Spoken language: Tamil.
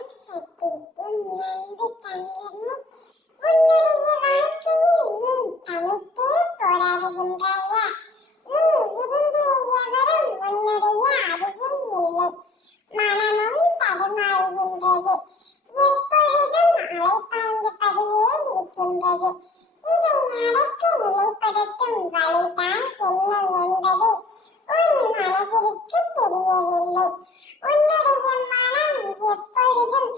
ஓம் சக்தி. என் அன்பு தங்கமே, உன்னுடைய வாழ்க்கையில் நீ தனித்தே போராடுகின்றாயா? நீ விரும்பிய எவரும் உன்னுடைய அருகில் இல்லை. மனமும் தடுமாறுகின்றது. எப்பொழுதும் அலைப்பாய்ந்தபடியே இருக்கின்றது. இதை அடக்க நிலைப்படுத்தும் வழிதான் என்ன என்பதை உன் மனதிற்கு தெரியவில்லை. உன்னுடைய மனம் எப்பொழுதும்